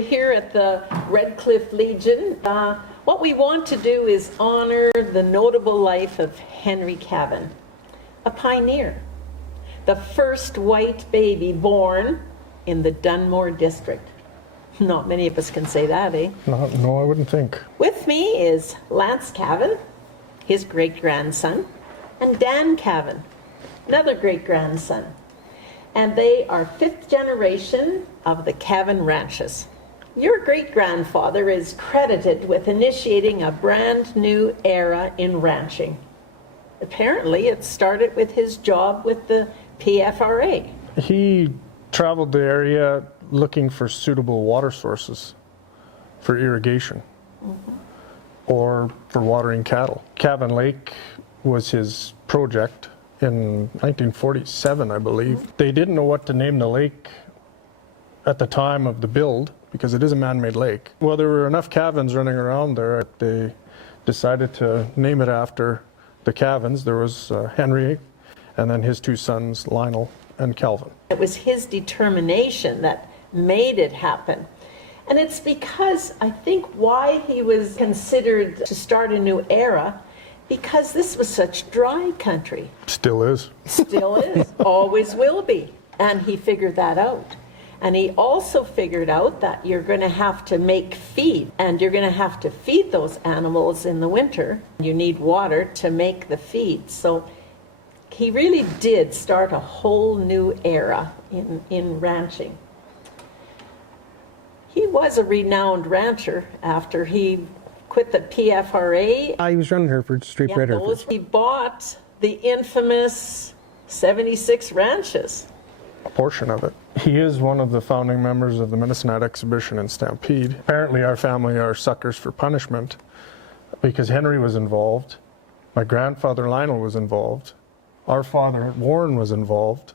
We're here at the Red Cliff Legion. What we want to do is honor the notable life of Henry Cavan, a pioneer, the first white baby born in the Dunmore district. Not many of us can say that, eh? No, I wouldn't think. With me is Lance Cavan, his great-grandson, and Dan Cavan, another great-grandson. And they are fifth generation of the Cavan ranches. Your great-grandfather is credited with initiating a brand new era in ranching. Apparently, it started with his job with the PFRA. He traveled the area looking for suitable water sources for irrigation or for watering cattle. Cavan Lake was his project in 1947, I believe. They didn't know what to name the lake at the time of the build because it is a man-made lake. Well, there were enough Cavans running around there. They decided to name it after the Cavans. There was Henry and then his two sons, Lionel and Cavan. It was his determination that made it happen. And it's because I think why he was considered to start a new era, because this was such dry country. Still is. Still is. Always will be. And he figured that out. And he also figured out that you're going to have to make feed, and you're going to have to feed those animals in the winter. You need water to make the feed. So he really did start a whole new era in ranching. He was a renowned rancher after he quit the PFRA. He was running Hereford, straight bred Hereford. He bought the infamous 76 ranches. A portion of it. He is one of the founding members of the Medicine Exhibition in Stampede. Apparently our family are suckers for punishment because Henry was involved, my grandfather Lionel was involved, our father Warren was involved,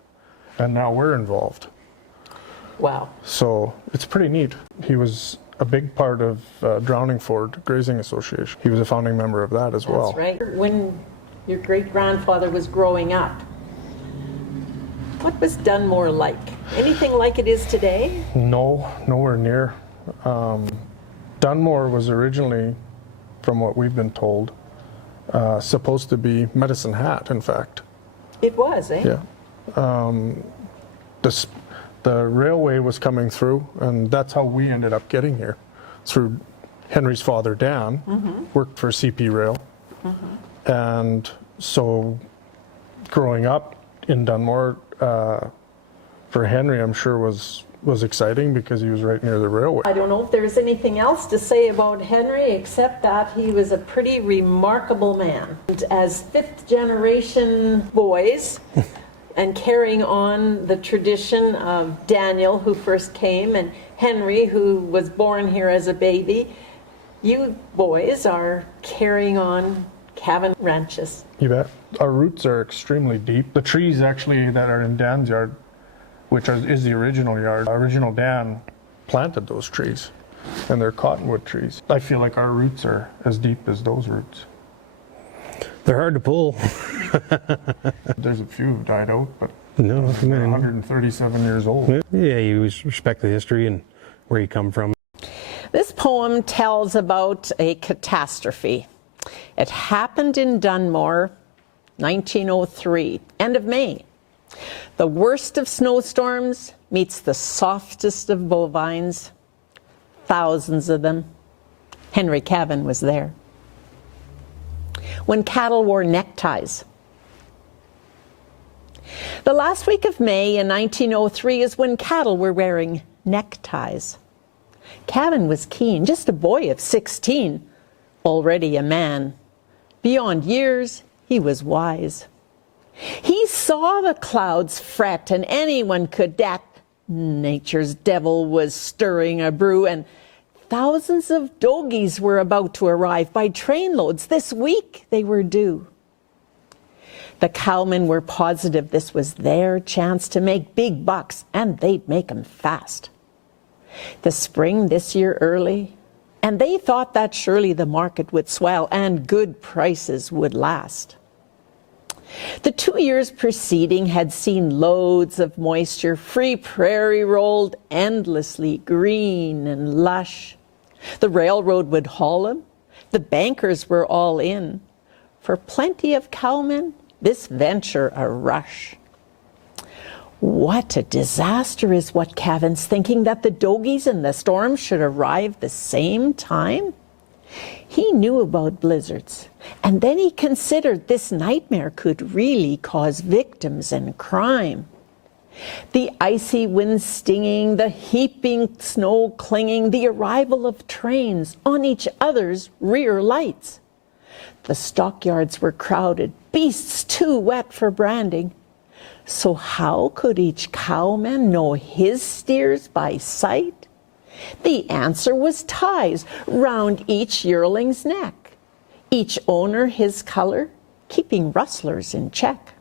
and now we're involved. Wow. So it's pretty neat. He was a big part of Drowning Ford Grazing Association. He was a founding member of that as well. That's right. When your great-grandfather was growing up, what was Dunmore like? Anything like it is today? No, nowhere near. Dunmore was originally, from what we've been told, supposed to be Medicine Hat, in fact. It was, eh? Yeah. The railway was coming through, and that's how we ended up getting here. Through Henry's father, Dan, worked for CP Rail. And so growing up in Dunmore, for Henry, I'm sure was exciting because he was right near the railway. I don't know if there's anything else to say about Henry except that he was a pretty remarkable man. And as fifth generation boys, and carrying on the tradition of Daniel, who first came, and Henry, who was born here as a baby, you boys are carrying on Cavan ranches. You bet. Our roots are extremely deep. The trees actually that are in Dan's yard, which is the original yard, original Dan planted those trees, and they're cottonwood trees. I feel like our roots are as deep as those roots. They're hard to pull. There's a few who've died out, but no, 137 years old. Yeah, you respect the history and where you come from. This poem tells about a catastrophe. It happened in Dunmore, 1903, end of May. The worst of snowstorms meets the softest of bovines. Thousands of them. Henry Cavan was there. When cattle wore neckties. The last week of May in 1903 is when cattle were wearing neckties. Cavan was keen, just a boy of 16, already a man. Beyond years, he was wise. He saw the clouds fret, and anyone could that nature's devil was stirring a brew, and thousands of dogies were about to arrive. By trainloads this week they were due. The cowmen were positive this was their chance to make big bucks, and they'd make 'em fast. The spring this year early, and they thought that surely the market would swell and good prices would last. The 2 years preceding had seen loads of moisture, free prairie rolled endlessly green and lush. The railroad would haul him. The bankers were all in. For plenty of cowmen, this venture a rush. What a disaster is what Cavan's thinking, that the Dogies and the storm should arrive the same time. He knew about blizzards, and then he considered this nightmare could really cause victims and crime. The icy wind stinging, the heaping snow clinging, the arrival of trains on each other's rear lights. The stockyards were crowded, beasts too wet for branding. So how could each cowman know his steers by sight? The answer was ties round each yearling's neck, each owner his color, keeping rustlers in check.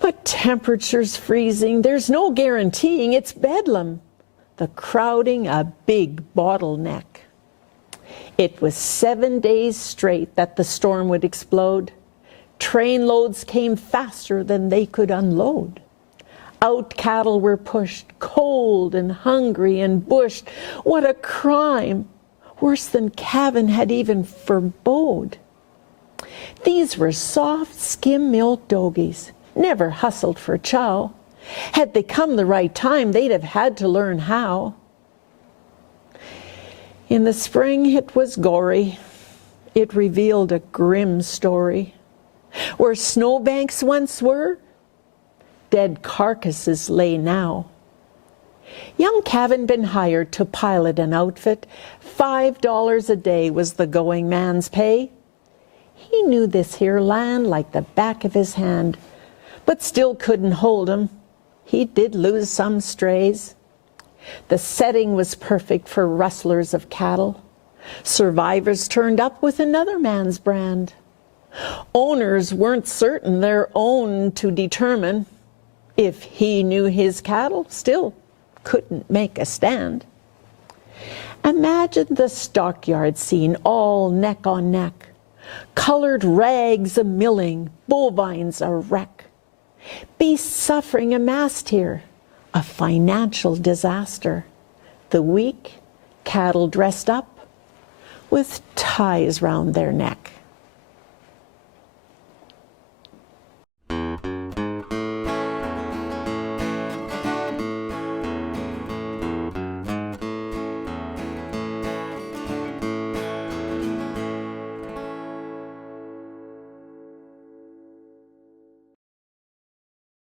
But temperature's freezing, there's no guaranteeing, it's bedlam, the crowding a big bottleneck. It was 7 days straight that the storm would explode. Train loads came faster than they could unload. Out cattle were pushed, cold and hungry and bushed. What a crime, worse than Cavan had even forebode. These were soft, skim-milk Dogies, never hustled for chow. Had they come the right time, they'd have had to learn how. In the spring it was gory. It revealed a grim story. Where snowbanks once were, dead carcasses lay now. Young Cavan been hired to pilot an outfit. $5 a day was the going man's pay. He knew this here land like the back of his hand, but still couldn't hold 'em. He did lose some strays. The setting was perfect for rustlers of cattle. Survivors turned up with another man's brand. Owners weren't certain their own to determine. If he knew his cattle, still couldn't make a stand. Imagine the stockyard scene, all neck on neck. Colored rags a-milling, bovines a wreck. Beasts suffering amassed here, a financial disaster. The weak, cattle dressed up with ties round their neck.